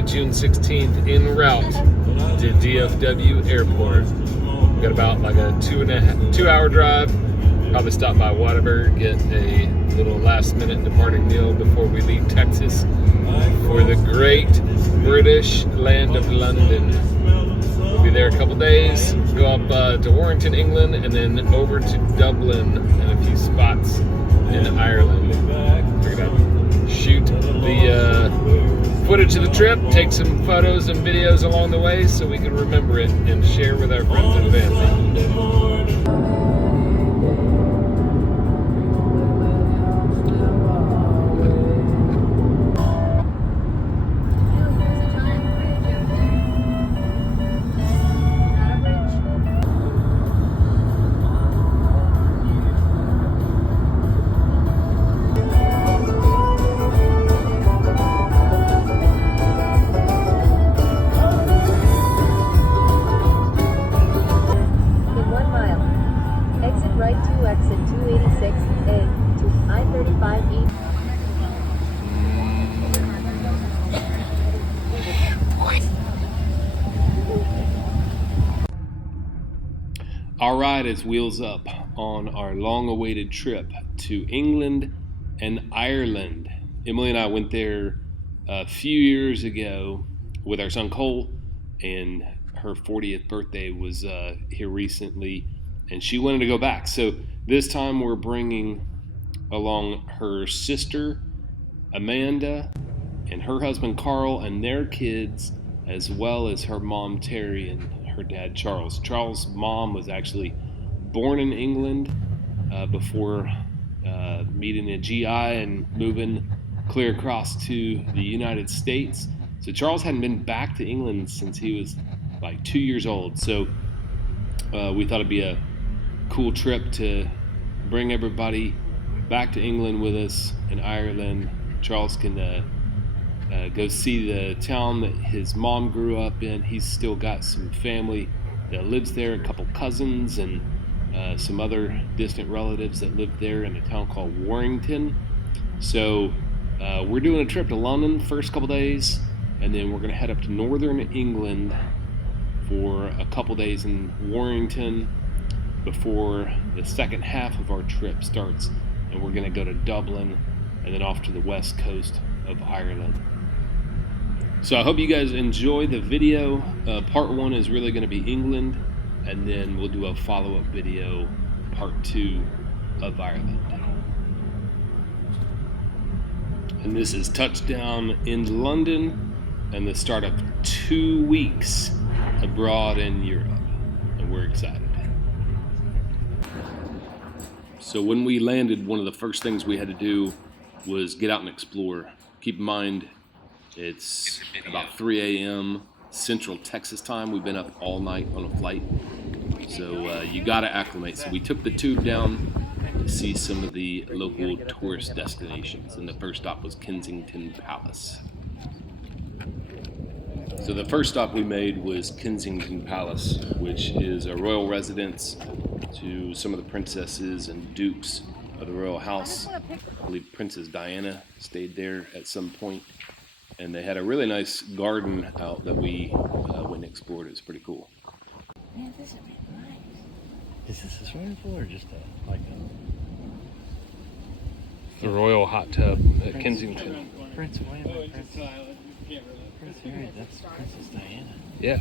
Friday, June 16th, en route to DFW Airport. We got about like a 2-hour drive. Probably stop by Whataburger, get a little last-minute departing meal before we leave Texas for the great British land of London. We'll be there a couple days, go up to Warrington, England, and then over to Dublin and a few spots in Ireland. We're gonna shoot the footage of the trip, take some photos and videos along the way so we can remember it and share with our friends and family. All right, it's wheels up on our long-awaited trip to England and Ireland. Emily and I went there a few years ago with our son Cole, and her 40th birthday was here recently, and she wanted to go back. So this time we're bringing along her sister Amanda and her husband Carl and their kids, as well as her mom Terry and her dad Charles. Charles' mom was actually born in England before meeting a GI and moving clear across to the United States. So Charles hadn't been back to England since he was like 2 years old. So we thought it'd be a cool trip to bring everybody back to England with us in Ireland. Charles can go see the town that his mom grew up in. He's still got some family that lives there, a couple cousins and some other distant relatives that live there in a town called Warrington. So we're doing a trip to London first couple days, and then we're going to head up to northern England for a couple days in Warrington before the second half of our trip starts, and we're going to go to Dublin and then off to the west coast of Ireland. So I hope you guys enjoy the video. Part 1 is really going to be England, and then we'll do a follow-up video, part 2 of Ireland. And this is touchdown in London and the start of 2 weeks abroad in Europe, and we're excited. So when we landed, one of the first things we had to do was get out and explore. Keep in mind, it's about 3 a.m. Central Texas time. We've been up all night on a flight, so you gotta acclimate. So we took the tube down to see some of the local tourist destinations, and the first stop was Kensington Palace. So the first stop we made was Kensington Palace, which is a royal residence to some of the princesses and dukes of the royal house. I believe Princess Diana stayed there at some point. And they had a really nice garden out that we went and explored. It was pretty cool. Man, this is really nice. Is this a swimming pool or just The royal hot tub at Kensington. Prince William? Prince Harry, that's Princess Diana. Yeah.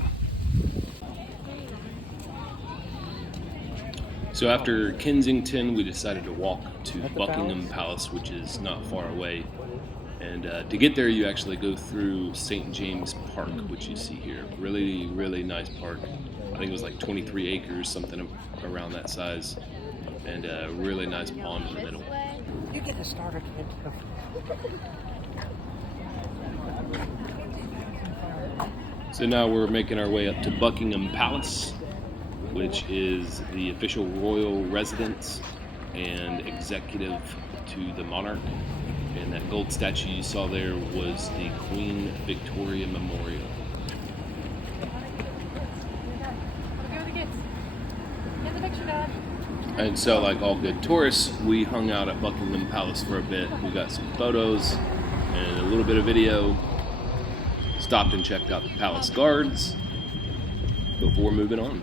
So after Kensington, we decided to walk to Buckingham Palace, which is not far away. And to get there, you actually go through St. James Park, which you see here. Really, really nice park. I think it was like 23 acres, something around that size. And a really nice pond in the middle. You get a starter kit. So now we're making our way up to Buckingham Palace, which is the official royal residence and executive to the monarch. And that gold statue you saw there was the Queen Victoria Memorial. And so, like all good tourists, we hung out at Buckingham Palace for a bit. We got some photos and a little bit of video. stopped and checked out the palace guards before moving on.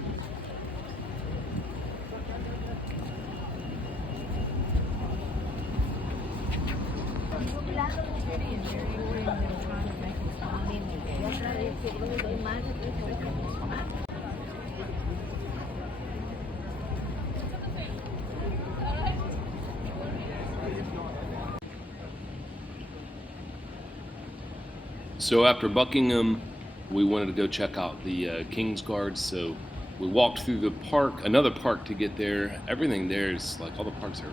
So after Buckingham, we wanted to go check out the King's Guards. So we walked through the park, another park to get there. Everything there is like, all the parks are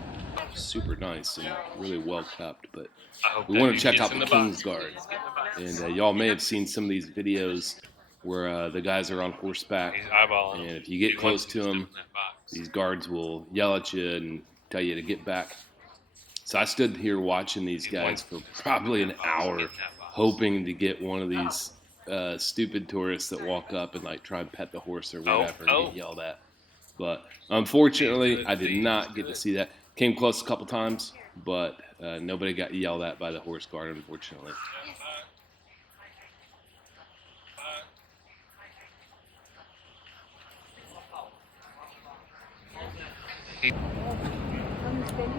super nice and really well kept. But we want to check out the King's Guards. And y'all may have seen some of these videos where the guys are on horseback. And if you get close to them, these guards will yell at you and tell you to get back. So I stood here watching these guys for probably an hour, hoping to get one of these stupid tourists that walk up and like try and pet the horse or whatever and get yelled at. But unfortunately, I did not get to see that. Came close a couple times, but nobody got yelled at by the horse guard, unfortunately.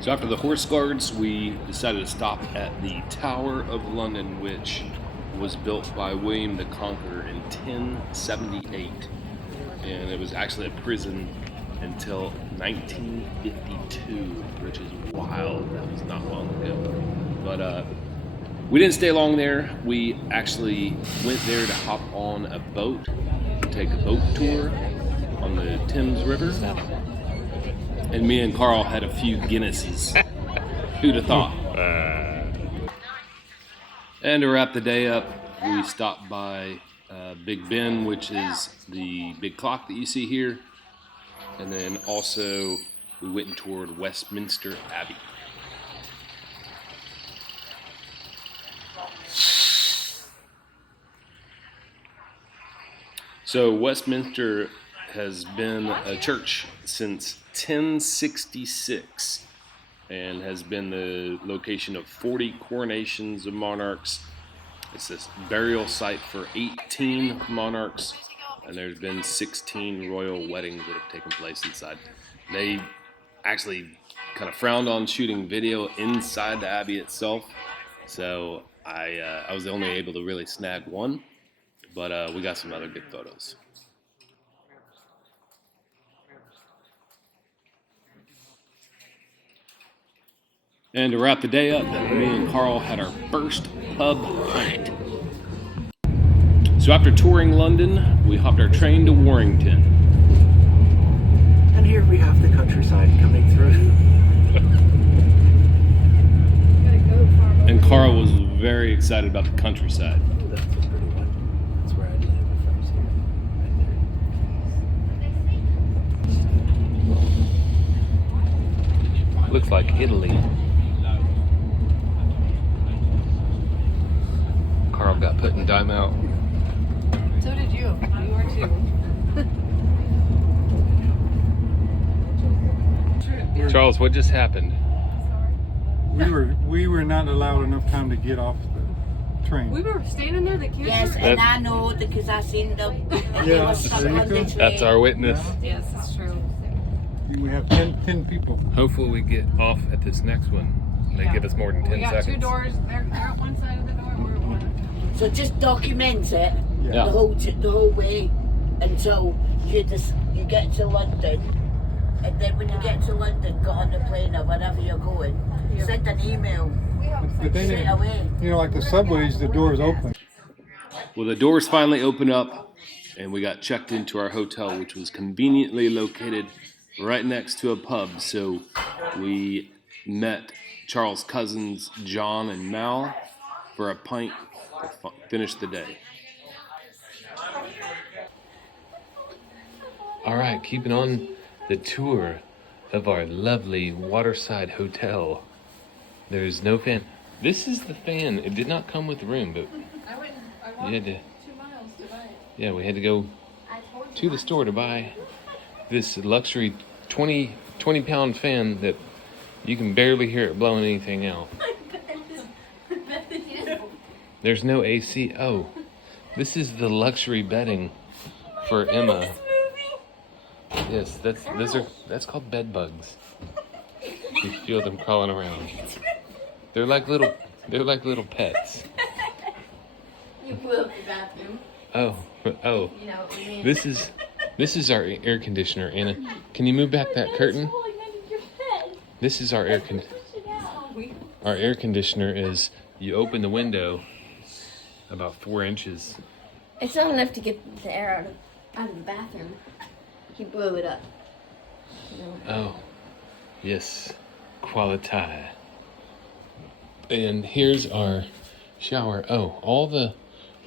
So after the horse guards, we decided to stop at the Tower of London, which was built by William the Conqueror in 1078. And it was actually a prison until 1952, which is wild. That was not long ago. But we didn't stay long there. We actually went there to hop on a boat, take a boat tour on the Thames River. And me and Carl had a few Guinnesses. Who'd have thought? And to wrap the day up, we stopped by Big Ben, which is the big clock that you see here. And then also we went toward Westminster Abbey. So Westminster has been a church since 1066 and has been the location of 40 coronations of monarchs. It's this burial site for 18 monarchs, and there's been 16 royal weddings that have taken place inside. They actually kind of frowned on shooting video inside the abbey itself, so I was only able to really snag one, but we got some other good photos. And to wrap the day up, me and Carl had our first pub pint. So after touring London, we hopped our train to Warrington. And here we have the countryside coming through. And Carl was very excited about the countryside. Oh, that's a pretty one. That's where I live if I was here. Right there. Looks like Italy. Carl got put in timeout. So did you. You were too. Charles, what just happened? We were not allowed enough time to get off the train. We were standing there, the kids Yes, were... and I know because I seen them. And they Yeah, were stuck on the train. That's our witness. Yes, it's true. We have 10 people. Hopefully we get off at this next one. They give us more than 10 We got seconds. two doors. They're at one side of the door. We're at one. So just document it Yeah. the whole way until you get to London, and then when you get to London, get on the plane or wherever you're going, send an email But they straight didn't, away. you know, like the subways, the doors open. Well, the doors finally opened up, and we got checked into our hotel, which was conveniently located right next to a pub. So we met Charles' cousins, John and Mal, for a pint to finish the day. All right, keeping on the tour of our lovely waterside hotel. There's no fan. This is the fan. It did not come with the room, but I you had to, 2 miles to buy it. yeah, we had to go to the store to buy this luxury 20-pound fan that you can barely hear it blowing anything out. There's no AC. Oh, This is the luxury bedding for Emma. Yes, that's called bed bugs. You feel them crawling around. They're like little pets. You blew up the bathroom. Oh. You know what we mean. This is our air conditioner, Anna. Can you move back that curtain? This is our air conditioner is you open the window about 4 inches. It's not enough to get the air out of the bathroom. He blew it up. Oh, yes, quality. And here's our shower. Oh, all the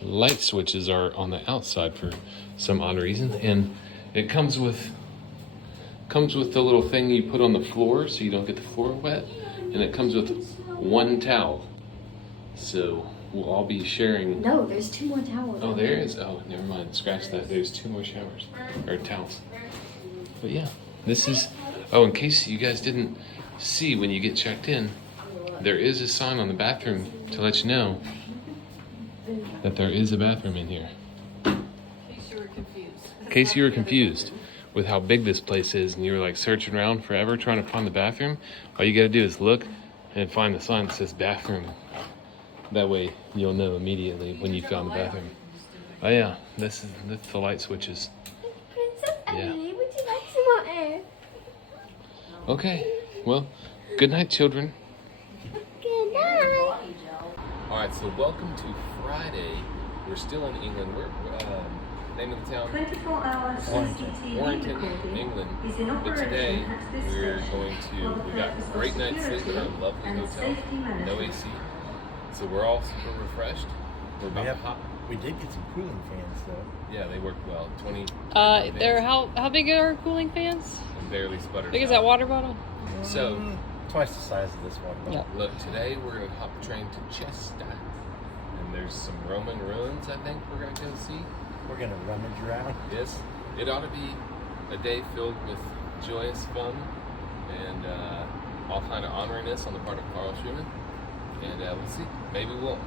light switches are on the outside for some odd reason, and it comes with the little thing you put on the floor so you don't get the floor wet, and it comes with one towel. So we'll all be sharing. No, there's 2 more towels. Oh, there is. Oh, never mind. Scratch that. There's 2 more showers or towels. But yeah, this is. Oh, in case you guys didn't see when you get checked in, there is a sign on the bathroom to let you know that there is a bathroom in here. In case you were confused with how big this place is and you were like searching around forever trying to find the bathroom, all you gotta do is look and find the sign that says bathroom. That way you'll know immediately when you found the bathroom. Oh yeah, that's the light switches. Princess Yeah. Emily, would you like some more air? Okay, well, good night, children. Good night. Alright, so welcome to Friday. We're still in England. We're, name of the town? 24 hours CCTV Warrington, recording England. is in But operation today, at this we're station going to, we got for great night's sleep in our security lovely and hotel. safety No management. AC. So we're all super refreshed. We're about to hop. We did get some cooling fans though. Yeah, they worked well. 20. They're how big are cooling fans? And barely sputtered. Big as out. that water bottle? So, Twice the size of this one. Yep. look, today we're going to hop the train to Chester. And there's some Roman ruins I think we're going to go see. We're gonna rummage around. Yes, it ought to be a day filled with joyous fun and all kind of honoriness on the part of Carl Schumann. And we'll see. Maybe we won't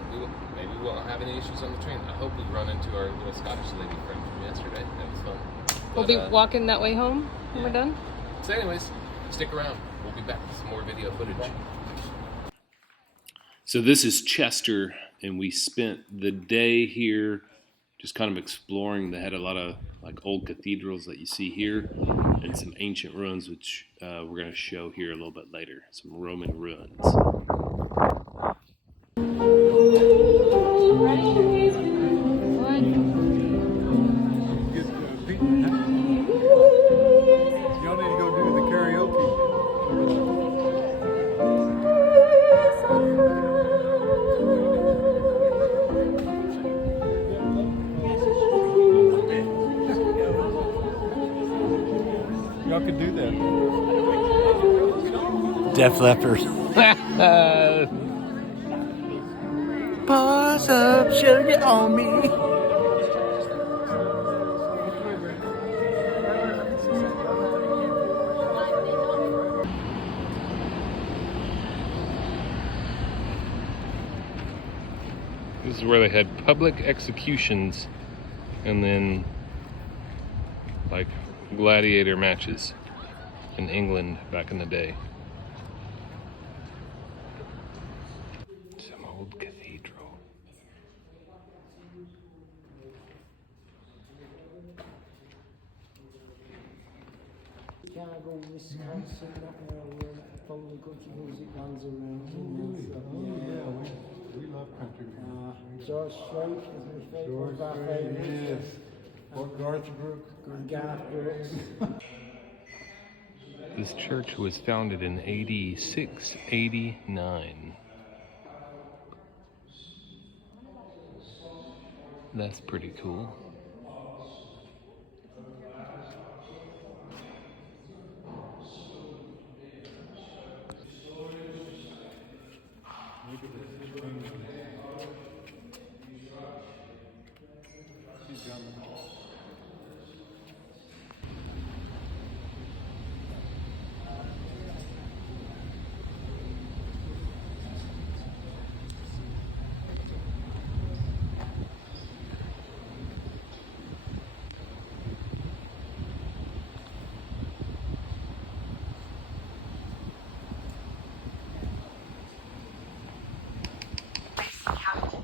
have any issues on the train. I hope we run into our little Scottish lady friend from yesterday. That was fun. We'll be walking that way home when we're done. So, anyways, stick around. We'll be back with some more video footage. So this is Chester, and we spent the day here just kind of exploring. They had a lot of like old cathedrals that you see here and some ancient ruins, which we're going to show here a little bit later. Some Roman ruins. Get Pete. Y'all need to go do the karaoke. Y'all could do that. Def Leppard. Pour some sugar on me. This is where they had public executions and then like gladiator matches in England back in the day. Some old cathedral. Chicago, Wisconsin, where follow country music runs around. We love country music. George Strait is my favorite. One of our favorites. Yes. What Garth Brooks. Good Garth Brooks. This church was founded in AD 689. That's pretty cool.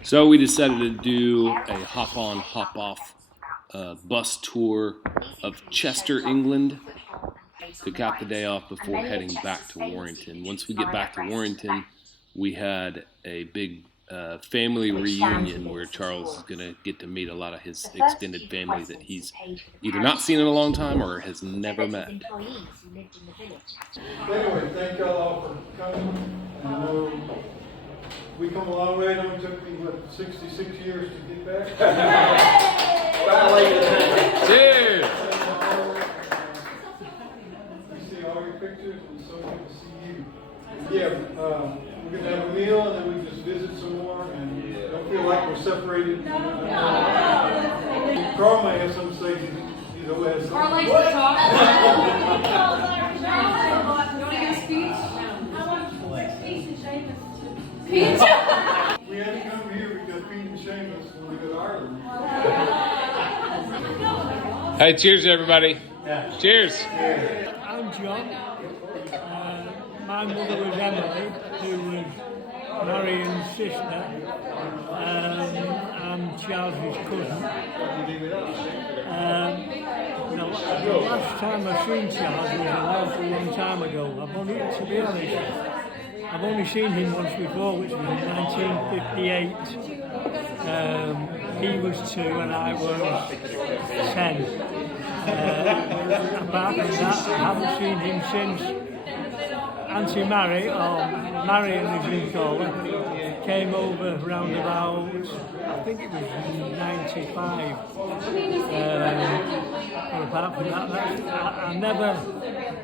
So we decided to do a hop-on, hop-off bus tour of Chester, England, to cap the day off before heading back to Warrington. Once we get back to Warrington, we had a big family reunion where Charles is going to get to meet a lot of his extended family that he's either not seen in a long time or has never met. Anyway, thank y'all all for coming. I know we come a long way. It only took me, 66 years to get back. Cheers! We see all your pictures, and so good to see you. Yeah, we're going to have a meal, and then we just visit some more, and don't feel like we're separated. Carl may have some to say. He's always had Carl something. likes to talk. You want to give a speech? Speech? We had to come here because Pete and Seamus when we go to Ireland. Hey, cheers, everybody. Cheers. I'm John. My mother was Emily, who was Marion's sister. I'm Charles's cousin. The last time I seen Charles was a long time ago. To be honest, I've only seen him once before, which was in 1958. He was 2 and I was 10. Apart from that, I haven't seen him since Auntie Mary, or Marion as we call her, came over round about, I think it was 95. But apart from that,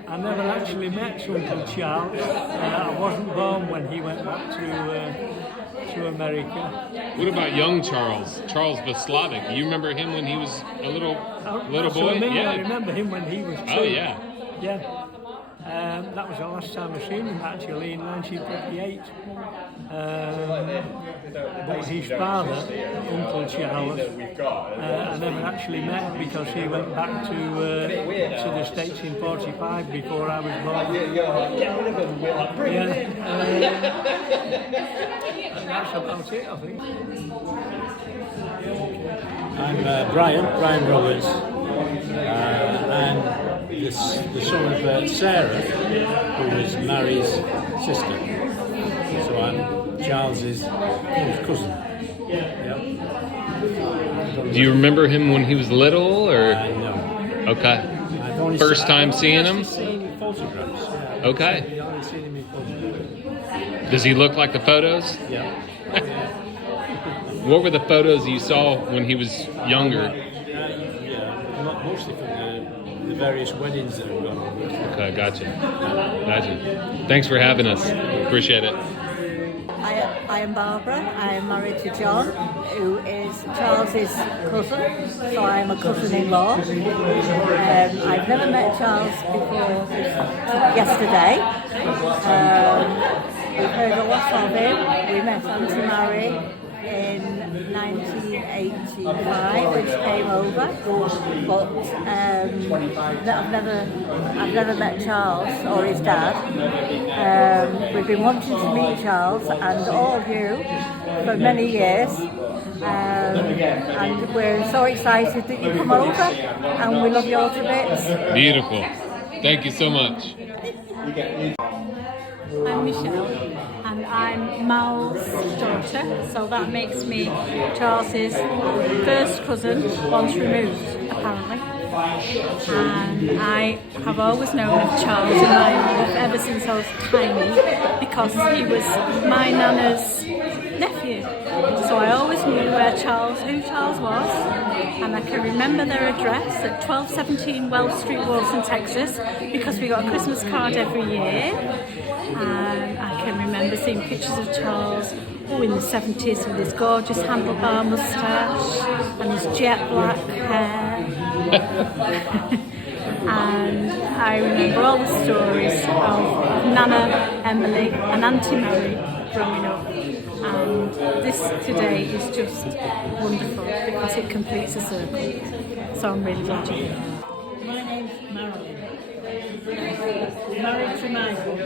I never actually met Uncle Charles. I wasn't born when he went back to America. What about young Charles? Charles Vaslavic. You remember him when he was a little boy? Yeah. I remember him when he was 2. Oh, yeah. Yeah. That was the last time I seen him, actually, in 1958. But his father, Uncle Charles, I never actually met because he went back to the States in 45 before I was born. And that's about it, I think. I'm Brian Roberts, and the son of Sarah, who was Mary's sister. So I'm Charles's cousin. Yep. Do you remember him when he was little, or? No. Okay. First time seeing him? Seen photographs. Yeah. Okay. I've only seen him in photographs. Does he look like the photos? Yeah. What were the photos you saw when he was younger? Mostly from the various weddings that have gone on. Okay, gotcha. Thanks for having us. Appreciate it. I am Barbara. I am married to John, who is Charles's cousin, so I'm a cousin-in-law. I've never met Charles before yesterday. We've heard a lot of him. We met Auntie Mary in 1985, which came over, but I've never met Charles or his dad. We've been wanting to meet Charles and all of you for many years, and we're so excited that you come over, and we love you all to bits. Beautiful. Thank you so much. I'm Michelle, and I'm Mal's daughter, so that makes me Charles's first cousin, once removed, apparently. And I have always known of Charles in my life ever since I was tiny, because he was my nana's nephew. So I always knew who Charles was, and I can remember their address at 1217 Wells Street, Warrington, Texas, because we got a Christmas card every year. And I can remember seeing pictures of Charles in the 70s with his gorgeous handlebar moustache and his jet black hair. And I remember all the stories of Nana, Emily and Auntie Mary growing up. And this today is just wonderful because it completes a circle. So I'm really glad you're here. My name's Marilyn. Married to Michael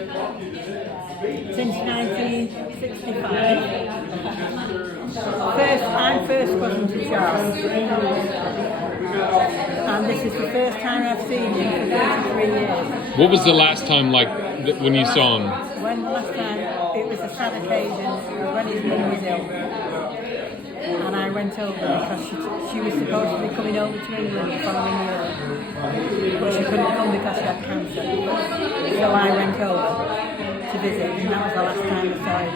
since 1965. I'm first cousin to Charles. And this is the first time I've seen him for 33 years. What was the last time, like, when you saw him? When the last time, it was a sad occasion, it was when his mum was ill. And I went over because she was supposed to be coming over to England the following year. But she couldn't come because she had cancer. So I went over to visit, and that was the last time I saw him.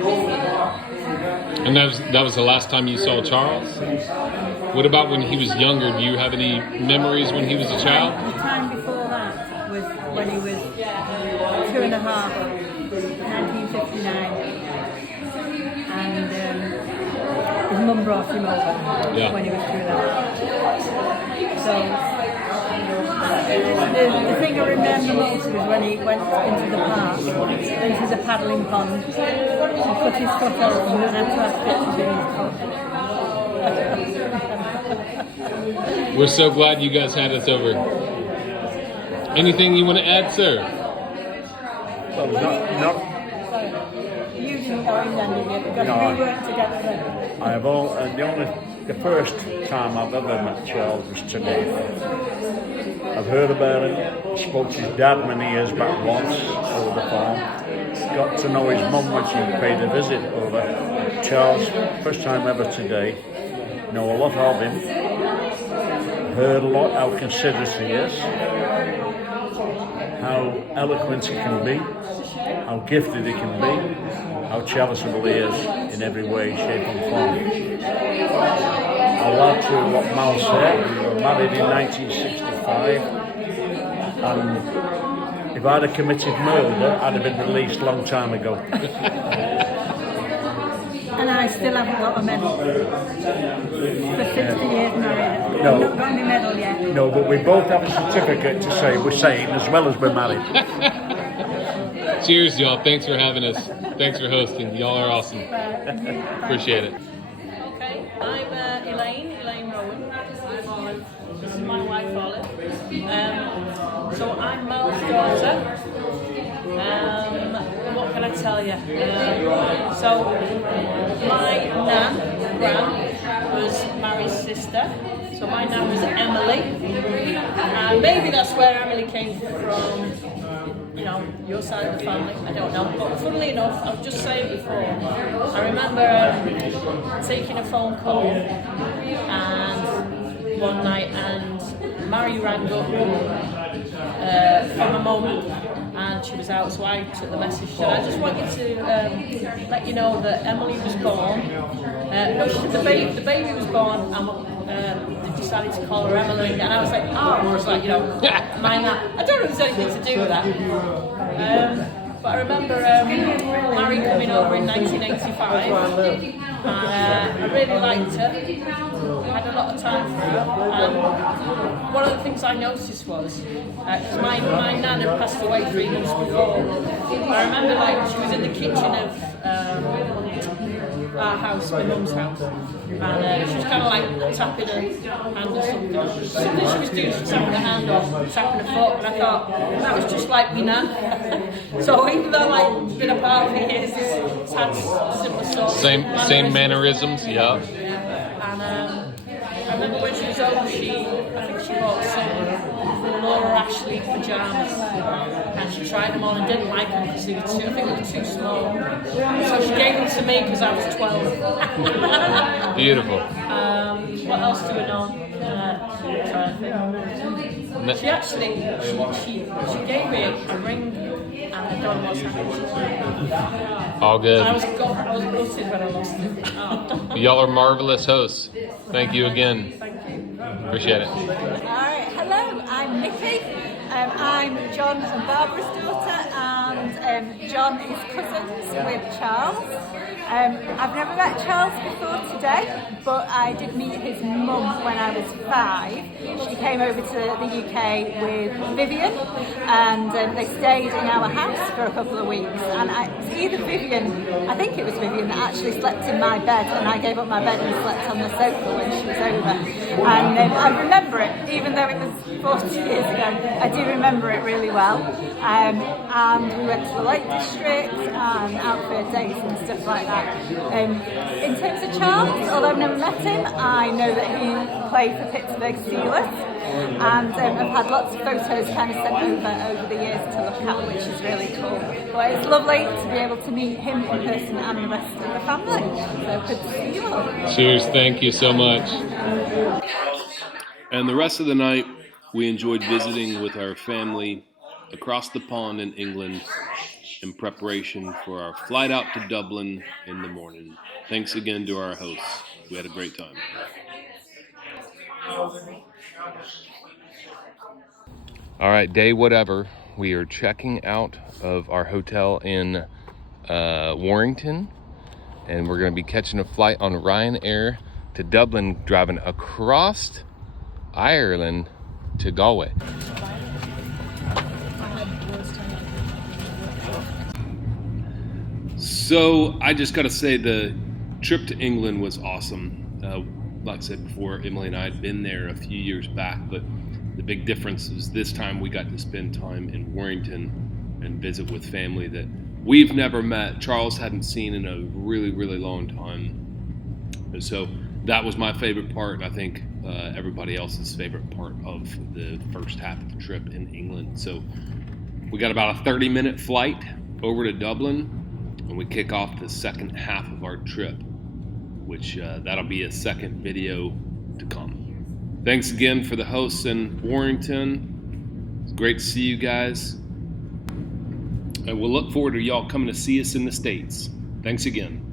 And that was the last time you saw Charles? What about when he was younger? Do you have any memories when he was a child? The time before that was when he was 2.5, 1959. And his mum brought him over when he was 2.5. So the thing I remember most was when he went into the park, into the paddling pond, and put his foot over and had to have stitches in his foot. We're so glad you guys had us over. Anything you want to add, sir? Well, not. You didn't go in then, did you? Because we weren't together then. I have the first time I've ever met Charles was today. I've heard about him, spoke to his dad many years back once over the phone, got to know his mum when she paid a visit over. Charles, first time ever today, know a lot of him, heard a lot how considerate he is, how eloquent he can be, how gifted he can be, how charitable he is in every way, shape and form. I'll add to what Mal said. We were married in 1965, and if I'd have committed murder, I'd have been released a long time ago. And I still haven't got a medal. For 50 years married. No. I've not got any medal yet. No, but we both have a certificate to say we're sane as well as we're married. Cheers, y'all. Thanks for having us. Thanks for hosting. Y'all are awesome. Appreciate it. Okay, I'm Elaine Rowan. I'm Olive. This is my wife, Olive. So I'm Mel's daughter. What can I tell you? So my nan, Gran, was Mary's sister. So my nan was Emily. Maybe that's where Emily came from. You know, your side of the family, I don't know. But funnily enough, I've just said it before, I remember taking a phone call and one night, and Mary rang up from a mum, and she was out, so I took the message. She said, I just want you to let you know that Emily was born. The baby was born, and they decided to call her Emily, and I was like, you know, mind that. I don't know if there's anything to do with that. But I remember Mary coming over in 1985, and I really liked her. I had a lot of time for her. One of the things I noticed was, because my nan had passed away 3 months before, I remember she was in the kitchen of our house, my mum's house, and she was kind of tapping her hand or something. Something she was doing, she was tapping her hand or tapping her foot, and I thought, that was just like me nan. So even though it's been apart for years, it's had similar sort of Same mannerisms, yeah. And I remember when she was over, I think she bought some Laura Ashley pajamas, and she tried them on and didn't like them because they were too small. So she gave them to me because I was 12. Beautiful. What else do we know? She actually she gave me a ring, and I don't know what's happened. All good. I was gutted when I lost it. Y'all are marvelous hosts. Thank you again. Thank you. Appreciate it. All right, hello, I'm Nikki. I'm John and Barbara's daughter, and John is cousins with Charles. I've never met Charles before today, but I did meet his mum when I was 5. She came over to the UK with Vivian, and they stayed in our house for a couple of weeks. And I think it was Vivian that actually slept in my bed, and I gave up my bed and slept on the sofa when she was over. And I remember it, even though it was 40 years ago, I do remember it really well. And we went to the Lake District and out for days and stuff like that. In terms of Charles, although I've never met him, I know that he played for Pittsburgh Steelers. And I've had lots of photos kind of sent over the years to look at, which is really cool. But it's lovely to be able to meet him in person and the rest of the family. So good to see you all. Cheers, thank you so much. And the rest of the night, we enjoyed visiting with our family across the pond in England in preparation for our flight out to Dublin in the morning. Thanks again to our hosts. We had a great time. All right, day whatever. We are checking out of our hotel in Warrington, and we're going to be catching a flight on Ryanair to Dublin, driving across Ireland to Galway. So I just got to say the trip to England was awesome. Like I said before, Emily and I had been there a few years back, but the big difference is this time we got to spend time in Warrington and visit with family that we've never met. Charles hadn't seen in a really, really long time. And so that was my favorite part, and I think everybody else's favorite part of the first half of the trip in England. So we got about a 30-minute flight over to Dublin, and we kick off the second half of our trip, which that'll be a second video to come. Thanks again for the hosts in Warrington. It's great to see you guys. And we'll look forward to y'all coming to see us in the States. Thanks again.